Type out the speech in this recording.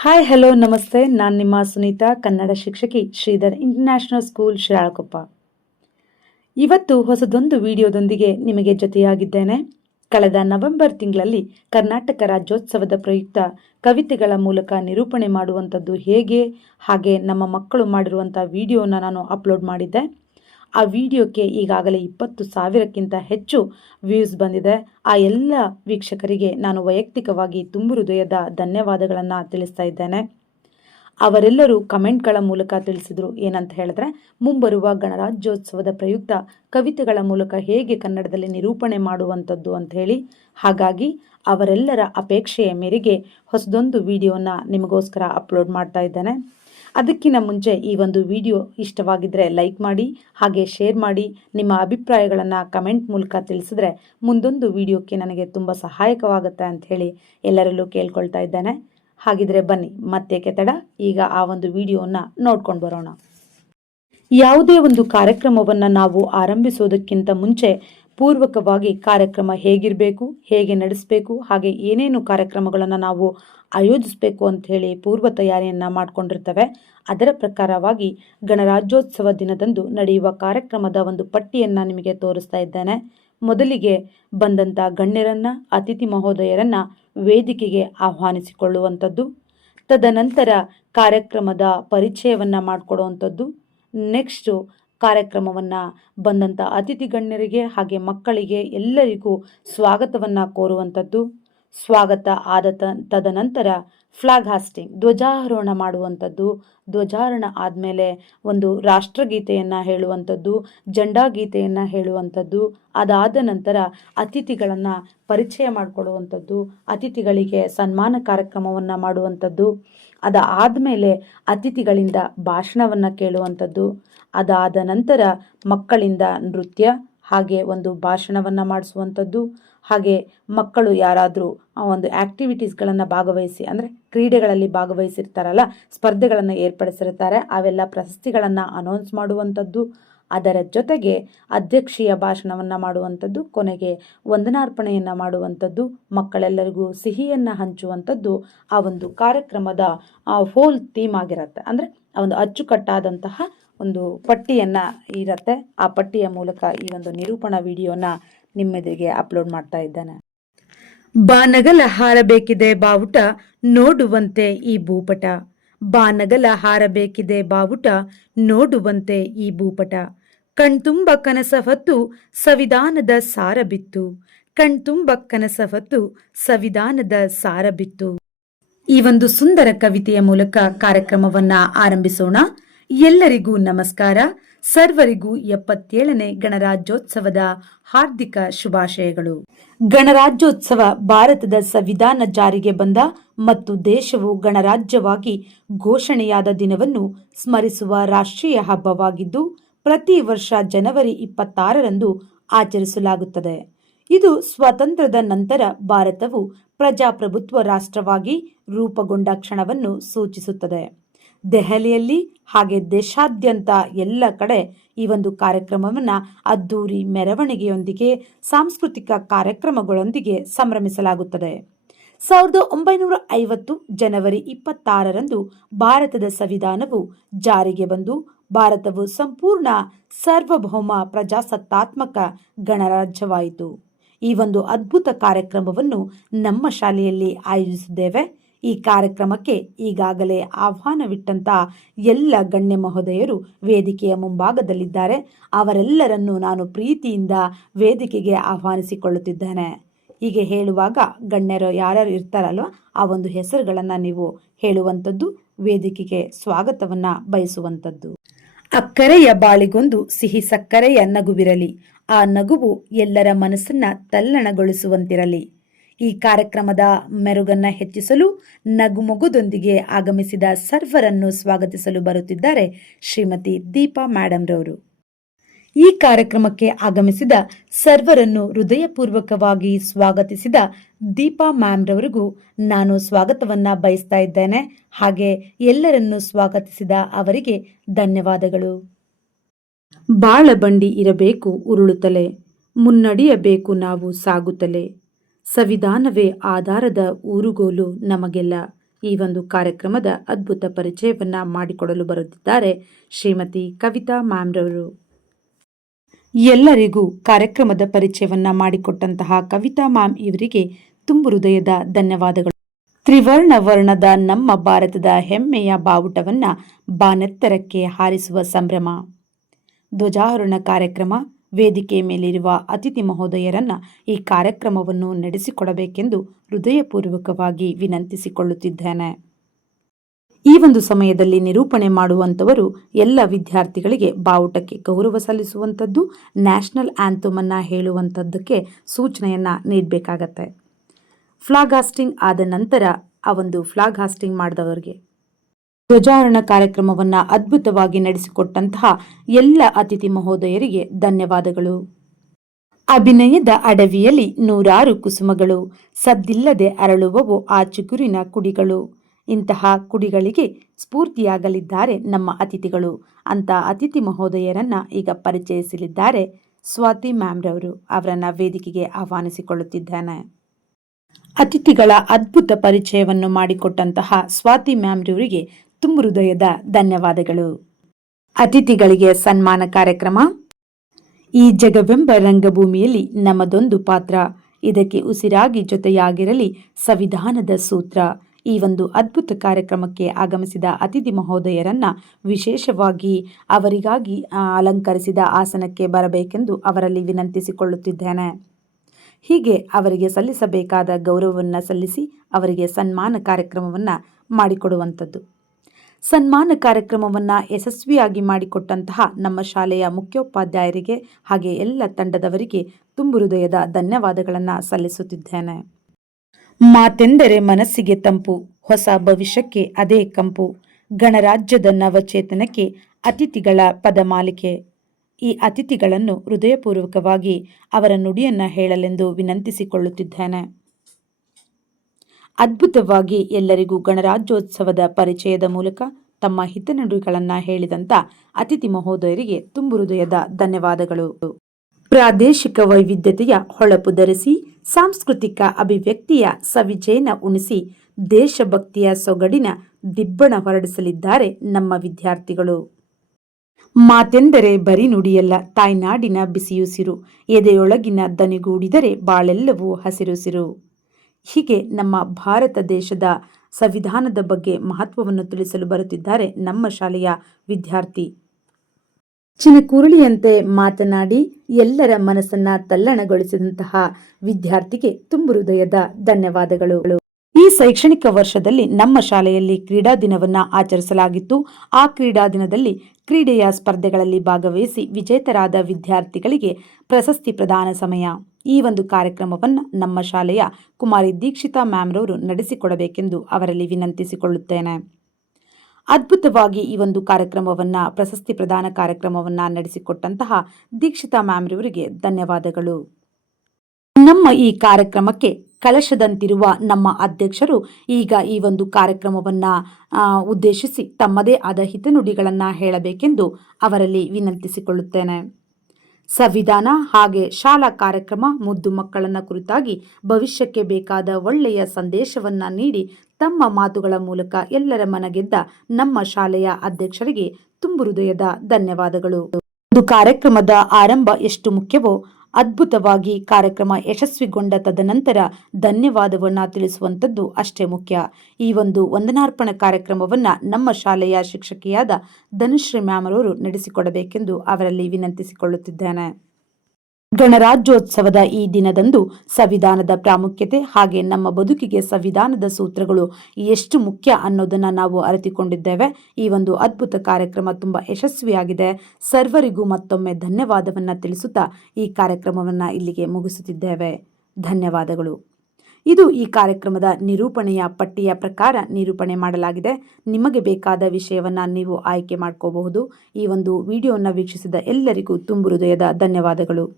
Hi hello ನಮಸ್ತೆ. ನಾನು ನಿಮ್ಮ ಸುನೀತಾ, ಕನ್ನಡ ಶಿಕ್ಷಕಿ, ಶ್ರೀಧರ್ ಇಂಟರ್ನ್ಯಾಷನಲ್ ಸ್ಕೂಲ್ ಶಿರಾಳಕೊಪ್ಪ. ಇವತ್ತು ಹೊಸದೊಂದು ವಿಡಿಯೋದೊಂದಿಗೆ ನಿಮಗೆ ಜೊತೆಯಾಗಿದ್ದೇನೆ. ಕಳೆದ ನವೆಂಬರ್ ತಿಂಗಳಲ್ಲಿ ಕರ್ನಾಟಕ ರಾಜ್ಯೋತ್ಸವದ ಪ್ರಯುಕ್ತ ಕವಿತೆಗಳ ಮೂಲಕ ನಿರೂಪಣೆ ಮಾಡುವಂಥದ್ದು ಹೇಗೆ, ಹಾಗೆ ನಮ್ಮ ಮಕ್ಕಳು ಮಾಡಿರುವಂಥ ವಿಡಿಯೋನ ನಾನು ಅಪ್ಲೋಡ್ ಮಾಡಿದ್ದೆ. ಆ ವಿಡಿಯೋಕ್ಕೆ ಈಗಾಗಲೇ ಇಪ್ಪತ್ತು ಸಾವಿರಕ್ಕಿಂತ ಹೆಚ್ಚು ವ್ಯೂಸ್ ಬಂದಿದೆ. ಆ ಎಲ್ಲ ವೀಕ್ಷಕರಿಗೆ ನಾನು ವೈಯಕ್ತಿಕವಾಗಿ ತುಂಬು ಹೃದಯದ ಧನ್ಯವಾದಗಳನ್ನು ತಿಳಿಸ್ತಾ ಇದ್ದೇನೆ. ಅವರೆಲ್ಲರೂ ಕಮೆಂಟ್ಗಳ ಮೂಲಕ ತಿಳಿಸಿದರು. ಏನಂತ ಹೇಳಿದ್ರೆ, ಮುಂಬರುವ ಗಣರಾಜ್ಯೋತ್ಸವದ ಪ್ರಯುಕ್ತ ಕವಿತೆಗಳ ಮೂಲಕ ಹೇಗೆ ಕನ್ನಡದಲ್ಲಿ ನಿರೂಪಣೆ ಮಾಡುವಂಥದ್ದು ಅಂತ ಹೇಳಿ. ಹಾಗಾಗಿ ಅವರೆಲ್ಲರ ಅಪೇಕ್ಷೆಯ ಮೇರೆಗೆ ಹೊಸದೊಂದು ವಿಡಿಯೋನ ನಿಮಗೋಸ್ಕರ ಅಪ್ಲೋಡ್ ಮಾಡ್ತಾ ಇದ್ದೇನೆ. ಅದಕ್ಕಿಂತ ಮುಂಚೆ ಈ ಒಂದು ವಿಡಿಯೋ ಇಷ್ಟವಾಗಿದ್ದರೆ ಲೈಕ್ ಮಾಡಿ, ಹಾಗೆ ಶೇರ್ ಮಾಡಿ, ನಿಮ್ಮ ಅಭಿಪ್ರಾಯಗಳನ್ನು ಕಮೆಂಟ್ ಮೂಲಕ ತಿಳಿಸಿದ್ರೆ ಮುಂದೊಂದು ವಿಡಿಯೋಕ್ಕೆ ನನಗೆ ತುಂಬ ಸಹಾಯಕವಾಗುತ್ತೆ ಅಂತ ಹೇಳಿ ಎಲ್ಲರಲ್ಲೂ ಕೇಳ್ಕೊಳ್ತಾ ಇದ್ದೇನೆ. ಹಾಗಿದ್ರೆ ಬನ್ನಿ, ಮತ್ತೆ ಕೆತ್ತಡ, ಈಗ ಆ ಒಂದು ವಿಡಿಯೋನ ನೋಡ್ಕೊಂಡು ಬರೋಣ. ಯಾವುದೇ ಒಂದು ಕಾರ್ಯಕ್ರಮವನ್ನು ನಾವು ಆರಂಭಿಸೋದಕ್ಕಿಂತ ಮುಂಚೆ ಪೂರ್ವಕವಾಗಿ ಕಾರ್ಯಕ್ರಮ ಹೇಗಿರಬೇಕು, ಹೇಗೆ ನಡೆಸಬೇಕು, ಹಾಗೆ ಏನೇನು ಕಾರ್ಯಕ್ರಮಗಳನ್ನು ನಾವು ಆಯೋಜಿಸಬೇಕು ಅಂತ ಹೇಳಿ ಪೂರ್ವ ತಯಾರಿಯನ್ನು ಮಾಡಿಕೊಂಡಿರ್ತವೆ. ಅದರ ಪ್ರಕಾರವಾಗಿ ಗಣರಾಜ್ಯೋತ್ಸವ ದಿನದಂದು ನಡೆಯುವ ಕಾರ್ಯಕ್ರಮದ ಒಂದು ಪಟ್ಟಿಯನ್ನು ನಿಮಗೆ ತೋರಿಸ್ತಾ ಇದ್ದೇನೆ. ಮೊದಲಿಗೆ ಬಂದಂಥ ಗಣ್ಯರನ್ನು, ಅತಿಥಿ ಮಹೋದಯರನ್ನು ವೇದಿಕೆಗೆ ಆಹ್ವಾನಿಸಿಕೊಳ್ಳುವಂಥದ್ದು, ತದನಂತರ ಕಾರ್ಯಕ್ರಮದ ಪರಿಚಯವನ್ನು ಮಾಡಿಕೊಡುವಂಥದ್ದು, ನೆಕ್ಸ್ಟು ಕಾರ್ಯಕ್ರಮವನ್ನು ಬಂದಂಥ ಅತಿಥಿ ಗಣ್ಯರಿಗೆ ಹಾಗೆ ಮಕ್ಕಳಿಗೆ ಎಲ್ಲರಿಗೂ ಸ್ವಾಗತವನ್ನು ಕೋರುವಂಥದ್ದು ಸ್ವಾಗತ ಆದ ತದನಂತರ ಫ್ಲಾಗ್ ಹಾಸ್ಟಿಂಗ್, ಧ್ವಜಾರೋಹಣ ಮಾಡುವಂಥದ್ದು ಧ್ವಜಾರೋಹಣ ಆದಮೇಲೆ ಒಂದು ರಾಷ್ಟ್ರಗೀತೆಯನ್ನು ಹೇಳುವಂಥದ್ದು ಜಂಡಾ ಗೀತೆಯನ್ನು ಹೇಳುವಂಥದ್ದು ಅದಾದ ನಂತರ ಅತಿಥಿಗಳನ್ನು ಪರಿಚಯ ಮಾಡಿಕೊಡುವಂಥದ್ದು ಅತಿಥಿಗಳಿಗೆ ಸನ್ಮಾನ ಕಾರ್ಯಕ್ರಮವನ್ನು ಮಾಡುವಂಥದ್ದು ಅದಾದಮೇಲೆ ಅತಿಥಿಗಳಿಂದ ಭಾಷಣವನ್ನು ಕೇಳುವಂಥದ್ದು, ಅದಾದ ನಂತರ ಮಕ್ಕಳಿಂದ ನೃತ್ಯ, ಹಾಗೆ ಒಂದು ಭಾಷಣವನ್ನು ಮಾಡಿಸುವಂಥದ್ದು, ಹಾಗೆ ಮಕ್ಕಳು ಯಾರಾದರೂ ಒಂದು ಆ್ಯಕ್ಟಿವಿಟೀಸ್ಗಳನ್ನು ಭಾಗವಹಿಸಿ, ಅಂದರೆ ಕ್ರೀಡೆಗಳಲ್ಲಿ ಭಾಗವಹಿಸಿರ್ತಾರಲ್ಲ, ಸ್ಪರ್ಧೆಗಳನ್ನು ಏರ್ಪಡಿಸಿರ್ತಾರೆ, ಅವೆಲ್ಲ ಪ್ರಶಸ್ತಿಗಳನ್ನು ಅನೌನ್ಸ್ ಮಾಡುವಂಥದ್ದು. ಅದರ ಜೊತೆಗೆ ಅಧ್ಯಕ್ಷೀಯ ಭಾಷಣವನ್ನು ಮಾಡುವಂಥದ್ದು, ಕೊನೆಗೆ ವಂದನಾರ್ಪಣೆಯನ್ನು ಮಾಡುವಂಥದ್ದು, ಮಕ್ಕಳೆಲ್ಲರಿಗೂ ಸಿಹಿಯನ್ನು ಹಂಚುವಂಥದ್ದು ಆ ಒಂದು ಕಾರ್ಯಕ್ರಮದ ಹೋಲ್ ಥೀಮ್ ಆಗಿರುತ್ತೆ. ಅಂದರೆ ಆ ಒಂದು ಅಚ್ಚುಕಟ್ಟಾದಂತಹ ಒಂದು ಪಟ್ಟಿಯನ್ನು ಇರತ್ತೆ. ಆ ಪಟ್ಟಿಯ ಮೂಲಕ ಈ ಒಂದು ನಿರೂಪಣಾ ವಿಡಿಯೋನ ನಿಮ್ಮೆದುರಿಗೆ ಅಪ್ಲೋಡ್ ಮಾಡ್ತಾ ಇದ್ದಾನೆ. ಬಾನಗಲ ಹಾರಬೇಕಿದೆ ಬಾವುಟ, ನೋಡುವಂತೆ ಈ ಭೂಪಟ. ಬಾನಗಲ ಹಾರಬೇಕಿದೆ ಬಾವುಟ ನೋಡುವಂತೆ ಈ ಭೂಪಟ. ಕಣ್ತುಂಬ ಕನಸ ಹೊತ್ತು ಸವಿಧಾನದ ಸಾರ ಬಿತ್ತು. ಕಣ್ತುಂಬ ಕನಸ ಹೊತ್ತು ಸವಿಧಾನದ ಸಾರ ಬಿತ್ತು. ಈ ಒಂದು ಸುಂದರ ಕವಿತೆಯ ಮೂಲಕ ಕಾರ್ಯಕ್ರಮವನ್ನ ಆರಂಭಿಸೋಣ. ಎಲ್ಲರಿಗೂ ನಮಸ್ಕಾರ. ಸರ್ವರಿಗೂ ಎಪ್ಪತ್ತೇಳನೇ ಗಣರಾಜ್ಯೋತ್ಸವದ ಹಾರ್ದಿಕ ಶುಭಾಶಯಗಳು. ಗಣರಾಜ್ಯೋತ್ಸವ ಭಾರತದ ಸಂವಿಧಾನ ಜಾರಿಗೆ ಬಂದ ಮತ್ತು ದೇಶವು ಗಣರಾಜ್ಯವಾಗಿ ಘೋಷಣೆಯಾದ ದಿನವನ್ನು ಸ್ಮರಿಸುವ ರಾಷ್ಟ್ರೀಯ ಹಬ್ಬವಾಗಿದ್ದು, ಪ್ರತಿ ವರ್ಷ ಜನವರಿ ಇಪ್ಪತ್ತಾರರಂದು ಆಚರಿಸಲಾಗುತ್ತದೆ. ಇದು ಸ್ವಾತಂತ್ರ್ಯದ ನಂತರ ಭಾರತವು ಪ್ರಜಾಪ್ರಭುತ್ವ ರಾಷ್ಟ್ರವಾಗಿ ರೂಪುಗೊಂಡ ಕ್ಷಣವನ್ನು ಸೂಚಿಸುತ್ತದೆ. ದೆಹಲಿಯಲ್ಲಿ ಹಾಗೆ ದೇಶಾದ್ಯಂತ ಎಲ್ಲ ಕಡೆ ಈ ಒಂದು ಕಾರ್ಯಕ್ರಮವನ್ನು ಅದ್ದೂರಿ ಮೆರವಣಿಗೆಯೊಂದಿಗೆ ಸಾಂಸ್ಕೃತಿಕ ಕಾರ್ಯಕ್ರಮಗಳೊಂದಿಗೆ ಸಂಭ್ರಮಿಸಲಾಗುತ್ತದೆ. ಸಾವಿರದ ಒಂಬೈನೂರ ಐವತ್ತು ಜನವರಿ ಇಪ್ಪತ್ತಾರರಂದು ಭಾರತದ ಸಂವಿಧಾನವು ಜಾರಿಗೆ ಬಂದು ಭಾರತವು ಸಂಪೂರ್ಣ ಸಾರ್ವಭೌಮ ಪ್ರಜಾಸತ್ತಾತ್ಮಕ ಗಣರಾಜ್ಯವಾಯಿತು. ಈ ಒಂದು ಅದ್ಭುತ ಕಾರ್ಯಕ್ರಮವನ್ನು ನಮ್ಮ ಶಾಲೆಯಲ್ಲಿ ಆಯೋಜಿಸಿದ್ದೇವೆ. ಈ ಕಾರ್ಯಕ್ರಮಕ್ಕೆ ಈಗಾಗಲೇ ಆಹ್ವಾನವಿಟ್ಟಂಥ ಎಲ್ಲ ಗಣ್ಯ ಮಹೋದಯರು ವೇದಿಕೆಯ ಮುಂಭಾಗದಲ್ಲಿದ್ದಾರೆ. ಅವರೆಲ್ಲರನ್ನು ನಾನು ಪ್ರೀತಿಯಿಂದ ವೇದಿಕೆಗೆ ಆಹ್ವಾನಿಸಿಕೊಳ್ಳುತ್ತಿದ್ದೇನೆ. ಹೀಗೆ ಹೇಳುವಾಗ ಗಣ್ಯರು ಯಾರ್ಯಾರು ಇರ್ತಾರಲ್ವ ಆ ಒಂದು ಹೆಸರುಗಳನ್ನು ನೀವು ಹೇಳುವಂಥದ್ದು, ವೇದಿಕೆಗೆ ಸ್ವಾಗತವನ್ನು ಬಯಸುವಂಥದ್ದು. ಅಕ್ಕರೆಯ ಬಾಳಿಗೊಂದು ಸಿಹಿ ಸಕ್ಕರೆಯ ನಗುವಿರಲಿ, ಆ ನಗುವು ಎಲ್ಲರ ಮನಸ್ಸನ್ನ ತಲ್ಲಣಗೊಳಿಸುವಂತಿರಲಿ. ಈ ಕಾರ್ಯಕ್ರಮದ ಮೆರುಗನ್ನ ಹೆಚ್ಚಿಸಲು ನಗುಮಗುದೊಂದಿಗೆ ಆಗಮಿಸಿದ ಸರ್ವರನ್ನು ಸ್ವಾಗತಿಸಲು ಬರುತ್ತಿದ್ದಾರೆ ಶ್ರೀಮತಿ ದೀಪಾ ಮ್ಯಾಡಮ್ರವರು ರವರು. ಈ ಕಾರ್ಯಕ್ರಮಕ್ಕೆ ಆಗಮಿಸಿದ ಸರ್ವರನ್ನು ಹೃದಯಪೂರ್ವಕವಾಗಿ ಸ್ವಾಗತಿಸಿದ ದೀಪಾ ಮ್ಯಾಮ್ರವರಿಗೂ ನಾನು ಸ್ವಾಗತವನ್ನ ಬಯಸ್ತಾ ಇದ್ದೇನೆ. ಹಾಗೆ ಎಲ್ಲರನ್ನು ಸ್ವಾಗತಿಸಿದ ಅವರಿಗೆ ಧನ್ಯವಾದಗಳು. ಬಾಳಬಂಡಿ ಇರಬೇಕು ಉರುಳುತ್ತಲೆ ಮುನ್ನಡೆಯಬೇಕು ನಾವು ಸಾಗುತ್ತಲೆ. ಸಂವಿಧಾನವೇ ಆಧಾರದ ಊರುಗೋಲು ನಮಗೆಲ್ಲ. ಈ ಒಂದು ಕಾರ್ಯಕ್ರಮದ ಅದ್ಭುತ ಪರಿಚಯವನ್ನ ಮಾಡಿಕೊಡಲು ಬರುತ್ತಿದ್ದಾರೆ ಶ್ರೀಮತಿ ಕವಿತಾ ಮ್ಯಾಮ್ರವರು. ಎಲ್ಲರಿಗೂ ಕಾರ್ಯಕ್ರಮದ ಪರಿಚಯವನ್ನ ಮಾಡಿಕೊಟ್ಟಂತಹ ಕವಿತಾ ಮ್ಯಾಮ್ ಇವರಿಗೆ ತುಂಬು ಹೃದಯದ ಧನ್ಯವಾದಗಳು. ತ್ರಿವರ್ಣ ವರ್ಣದ ನಮ್ಮ ಭಾರತದ ಹೆಮ್ಮೆಯ ಬಾವುಟವನ್ನ ಬಾನೆತ್ತರಕ್ಕೆ ಹಾರಿಸುವ ಸಂಭ್ರಮ. ಧ್ವಜಾರೋಹಣ ಕಾರ್ಯಕ್ರಮ, ವೇದಿಕೆ ಮೇಲಿರುವ ಅತಿಥಿ ಮಹೋದಯರನ್ನ ಈ ಕಾರ್ಯಕ್ರಮವನ್ನು ನಡೆಸಿಕೊಡಬೇಕೆಂದು ಹೃದಯಪೂರ್ವಕವಾಗಿ ವಿನಂತಿಸಿಕೊಳ್ಳುತ್ತಿದ್ದೇನೆ. ಈ ಒಂದು ಸಮಯದಲ್ಲಿ ನಿರೂಪಣೆ ಮಾಡುವಂಥವರು ಎಲ್ಲ ವಿದ್ಯಾರ್ಥಿಗಳಿಗೆ ಬಾವುಟಕ್ಕೆ ಗೌರವ ಸಲ್ಲಿಸುವಂಥದ್ದು, ನ್ಯಾಷನಲ್ ಆ್ಯಂಥಮ್ ಅನ್ನ ಹೇಳುವಂಥದ್ದಕ್ಕೆ ಸೂಚನೆಯನ್ನ ನೀಡಬೇಕಾಗತ್ತೆ. ಫ್ಲಾಗ್ ಹಾಸ್ಟಿಂಗ್ ಆದ ನಂತರ ಆ ಒಂದು ಫ್ಲಾಗ್ ಹಾಸ್ಟಿಂಗ್ ಮಾಡಿದವರಿಗೆ ಧ್ವಜಾರೋಹಣ ಕಾರ್ಯಕ್ರಮವನ್ನ ಅದ್ಭುತವಾಗಿ ನಡೆಸಿಕೊಟ್ಟಂತಹ ಎಲ್ಲ ಅತಿಥಿ ಮಹೋದಯರಿಗೆ ಧನ್ಯವಾದಗಳು. ಅಭಿನಯದ ಅಡವಿಯಲ್ಲಿ ನೂರಾರು ಕುಸುಮಗಳು, ಸದ್ದಿಲ್ಲದೆ ಅರಳುವವು ಆ ಚಿಗುರಿನ ಕುಡಿಗಳು. ಇಂತಹ ಕುಡಿಗಳಿಗೆ ಸ್ಫೂರ್ತಿಯಾಗಲಿದ್ದಾರೆ ನಮ್ಮ ಅತಿಥಿಗಳು. ಅಂತ ಅತಿಥಿ ಮಹೋದಯರನ್ನ ಈಗ ಪರಿಚಯಿಸಲಿದ್ದಾರೆ ಸ್ವಾತಿ ಮ್ಯಾಮ್ರವರು ಅವರನ್ನ ವೇದಿಕೆಗೆ ಆಹ್ವಾನಿಸಿಕೊಳ್ಳುತ್ತಿದ್ದಾನೆ. ಅತಿಥಿಗಳ ಅದ್ಭುತ ಪರಿಚಯವನ್ನು ಮಾಡಿಕೊಟ್ಟಂತಹ ಸ್ವಾತಿ ಮ್ಯಾಮ್ರವರಿಗೆ ತುಂಬು ಹೃದಯದ ಧನ್ಯವಾದಗಳು. ಅತಿಥಿಗಳಿಗೆ ಸನ್ಮಾನ ಕಾರ್ಯಕ್ರಮ. ಈ ಜಗವೆಂಬ ರಂಗಭೂಮಿಯಲ್ಲಿ ನಮ್ಮದೊಂದು ಪಾತ್ರ. ಇದಕ್ಕೆ ಉಸಿರಾಗಿ ಜೊತೆಯಾಗಿರಲಿ ಸಂವಿಧಾನದ ಸೂತ್ರ. ಈ ಒಂದು ಅದ್ಭುತ ಕಾರ್ಯಕ್ರಮಕ್ಕೆ ಆಗಮಿಸಿದ ಅತಿಥಿ ಮಹೋದಯರನ್ನ ವಿಶೇಷವಾಗಿ ಅವರಿಗಾಗಿ ಅಲಂಕರಿಸಿದ ಆಸನಕ್ಕೆ ಬರಬೇಕೆಂದು ಅವರಲ್ಲಿ ವಿನಂತಿಸಿಕೊಳ್ಳುತ್ತಿದ್ದೇನೆ. ಹೀಗೆ ಅವರಿಗೆ ಸಲ್ಲಿಸಬೇಕಾದ ಗೌರವವನ್ನು ಸಲ್ಲಿಸಿ ಅವರಿಗೆ ಸನ್ಮಾನ ಕಾರ್ಯಕ್ರಮವನ್ನು ಮಾಡಿಕೊಡುವಂಥದ್ದು. ಸನ್ಮಾನ ಕಾರ್ಯಕ್ರಮವನ್ನು ಯಶಸ್ವಿಯಾಗಿ ಮಾಡಿಕೊಟ್ಟಂತಹ ನಮ್ಮ ಶಾಲೆಯ ಮುಖ್ಯೋಪಾಧ್ಯಾಯರಿಗೆ ಹಾಗೆ ಎಲ್ಲ ತಂಡದವರಿಗೆ ತುಂಬು ಹೃದಯದ ಧನ್ಯವಾದಗಳನ್ನು ಸಲ್ಲಿಸುತ್ತಿದ್ದೇನೆ. ಮಾತೆಂದರೆ ಮನಸ್ಸಿಗೆ ತಂಪು, ಹೊಸ ಭವಿಷ್ಯಕ್ಕೆ ಅದೇ ಕಂಪು. ಗಣರಾಜ್ಯದ ನವಚೇತನಕ್ಕೆ ಅತಿಥಿಗಳ ಪದಮಾಲಿಕೆ. ಈ ಅತಿಥಿಗಳನ್ನು ಹೃದಯಪೂರ್ವಕವಾಗಿ ಅವರ ನುಡಿಯನ್ನ ಹೇಳಲೆಂದು ವಿನಂತಿಸಿಕೊಳ್ಳುತ್ತಿದ್ದೇನೆ. ಅದ್ಭುತವಾಗಿ ಎಲ್ಲರಿಗೂ ಗಣರಾಜ್ಯೋತ್ಸವದ ಪರಿಚಯದ ಮೂಲಕ ತಮ್ಮ ಹಿತನುಡಿಗಳನ್ನು ಹೇಳಿದಂತ ಅತಿಥಿ ಮಹೋದಯರಿಗೆ ತುಂಬು ಹೃದಯದ ಧನ್ಯವಾದಗಳು. ಪ್ರಾದೇಶಿಕ ವೈವಿಧ್ಯತೆಯ ಹೊಳಪು ಧರಿಸಿ, ಸಾಂಸ್ಕೃತಿಕ ಅಭಿವ್ಯಕ್ತಿಯ ಸವಿಜೇನ ಉಣಿಸಿ, ದೇಶಭಕ್ತಿಯ ಸೊಗಡಿನ ದಿಬ್ಬಣ ಹೊರಡಿಸಲಿದ್ದಾರೆ ನಮ್ಮ ವಿದ್ಯಾರ್ಥಿಗಳು. ಮಾತೆಂದರೆ ಬರಿ ನುಡಿಯಲ್ಲ, ತಾಯ್ನಾಡಿನ ಬಿಸಿಯುಸಿರು ಎದೆಯೊಳಗಿನ ದನಿಗೂಡಿದರೆ ಬಾಳೆಲ್ಲವೂ ಹಸಿರುಸಿರು ಹೀಗೆ ನಮ್ಮ ಭಾರತ ದೇಶದ ಸಂವಿಧಾನದ ಬಗ್ಗೆ ಮಹತ್ವವನ್ನು ತಿಳಿಸಲು ಬರುತ್ತಿದ್ದಾರೆ ನಮ್ಮ ಶಾಲೆಯ ವಿದ್ಯಾರ್ಥಿ. ಚಿನಕುರುಳಿಯಂತೆ ಮಾತನಾಡಿ ಎಲ್ಲರ ಮನಸ್ಸನ್ನ ತಲ್ಲಣಗೊಳಿಸಿದಂತಹ ವಿದ್ಯಾರ್ಥಿಗೆ ತುಂಬು ಹೃದಯದ ಧನ್ಯವಾದಗಳು. ಈ ಶೈಕ್ಷಣಿಕ ವರ್ಷದಲ್ಲಿ ನಮ್ಮ ಶಾಲೆಯಲ್ಲಿ ಕ್ರೀಡಾ ದಿನವನ್ನ ಆಚರಿಸಲಾಗಿತ್ತು. ಆ ಕ್ರೀಡಾ ದಿನದಲ್ಲಿ ಕ್ರೀಡೆಯ ಸ್ಪರ್ಧೆಗಳಲ್ಲಿ ಭಾಗವಹಿಸಿ ವಿಜೇತರಾದ ವಿದ್ಯಾರ್ಥಿಗಳಿಗೆ ಪ್ರಶಸ್ತಿ ಪ್ರದಾನ ಸಮಯ. ಈ ಒಂದು ಕಾರ್ಯಕ್ರಮವನ್ನು ನಮ್ಮ ಶಾಲೆಯ ಕುಮಾರಿ ದೀಕ್ಷಿತಾ ಮ್ಯಾಮ್ರವರು ನಡೆಸಿಕೊಡಬೇಕೆಂದು ಅವರಲ್ಲಿ ವಿನಂತಿಸಿಕೊಳ್ಳುತ್ತೇನೆ. ಅದ್ಭುತವಾಗಿ ಈ ಒಂದು ಕಾರ್ಯಕ್ರಮವನ್ನ, ಪ್ರಶಸ್ತಿ ಪ್ರದಾನ ಕಾರ್ಯಕ್ರಮವನ್ನ ನಡೆಸಿಕೊಟ್ಟಂತಹ ದೀಕ್ಷಿತಾ ಮ್ಯಾಮ್ರವರಿಗೆ ಧನ್ಯವಾದಗಳು. ನಮ್ಮ ಈ ಕಾರ್ಯಕ್ರಮಕ್ಕೆ ಕಲಶದಂತಿರುವ ನಮ್ಮ ಅಧ್ಯಕ್ಷರು ಈಗ ಈ ಒಂದು ಕಾರ್ಯಕ್ರಮವನ್ನ ಉದ್ದೇಶಿಸಿ ತಮ್ಮದೇ ಆದ ಹಿತನುಡಿಗಳನ್ನ ಹೇಳಬೇಕೆಂದು ಅವರಲ್ಲಿ ವಿನಂತಿಸಿಕೊಳ್ಳುತ್ತೇನೆ. ಸಂವಿಧಾನ ಹಾಗೆ ಶಾಲಾ ಕಾರ್ಯಕ್ರಮ ಮುದ್ದು ಮಕ್ಕಳನ್ನ ಕುರಿತಾಗಿ ಭವಿಷ್ಯಕ್ಕೆ ಬೇಕಾದ ಒಳ್ಳೆಯ ಸಂದೇಶವನ್ನ ನೀಡಿ ತಮ್ಮ ಮಾತುಗಳ ಮೂಲಕ ಎಲ್ಲರ ಮನಗೆದ್ದ ನಮ್ಮ ಶಾಲೆಯ ಅಧ್ಯಕ್ಷರಿಗೆ ತುಂಬು ಹೃದಯದ ಧನ್ಯವಾದಗಳು. ಒಂದು ಕಾರ್ಯಕ್ರಮದ ಆರಂಭ ಎಷ್ಟು ಮುಖ್ಯವೋ ಅದ್ಭುತವಾಗಿ ಕಾರ್ಯಕ್ರಮ ಯಶಸ್ವಿಗೊಂಡ ತದನಂತರ ಧನ್ಯವಾದವನ್ನು ತಿಳಿಸುವಂಥದ್ದು ಅಷ್ಟೇ ಮುಖ್ಯ. ಈ ಒಂದು ವಂದನಾರ್ಪಣ ಕಾರ್ಯಕ್ರಮವನ್ನು ನಮ್ಮ ಶಾಲೆಯ ಶಿಕ್ಷಕಿಯಾದ ಧನುಶ್ರೀ ಮ್ಯಾಮರವರು ನಡೆಸಿಕೊಡಬೇಕೆಂದು ಅವರಲ್ಲಿ ವಿನಂತಿಸಿಕೊಳ್ಳುತ್ತಿದ್ದೇನೆ. ಗಣರಾಜ್ಯೋತ್ಸವದ ಈ ದಿನದಂದು ಸಂವಿಧಾನದ ಪ್ರಾಮುಖ್ಯತೆ ಹಾಗೆ ನಮ್ಮ ಬದುಕಿಗೆ ಸಂವಿಧಾನದ ಸೂತ್ರಗಳು ಎಷ್ಟು ಮುಖ್ಯ ಅನ್ನೋದನ್ನು ನಾವು ಅರಿತುಕೊಂಡಿದ್ದೇವೆ. ಈ ಒಂದು ಅದ್ಭುತ ಕಾರ್ಯಕ್ರಮ ತುಂಬ ಯಶಸ್ವಿಯಾಗಿದೆ. ಸರ್ವರಿಗೂ ಮತ್ತೊಮ್ಮೆ ಧನ್ಯವಾದವನ್ನು ತಿಳಿಸುತ್ತಾ ಈ ಕಾರ್ಯಕ್ರಮವನ್ನು ಇಲ್ಲಿಗೆ ಮುಗಿಸುತ್ತಿದ್ದೇವೆ. ಧನ್ಯವಾದಗಳು. ಇದು ಈ ಕಾರ್ಯಕ್ರಮದ ನಿರೂಪಣೆಯ ಪಟ್ಟಿಯ ಪ್ರಕಾರ ನಿರೂಪಣೆ ಮಾಡಲಾಗಿದೆ. ನಿಮಗೆ ಬೇಕಾದ ವಿಷಯವನ್ನು ನೀವು ಆಯ್ಕೆ ಮಾಡ್ಕೋಬಹುದು. ಈ ಒಂದು ವಿಡಿಯೋವನ್ನು ವೀಕ್ಷಿಸಿದ ಎಲ್ಲರಿಗೂ ತುಂಬು ಹೃದಯದ ಧನ್ಯವಾದಗಳು.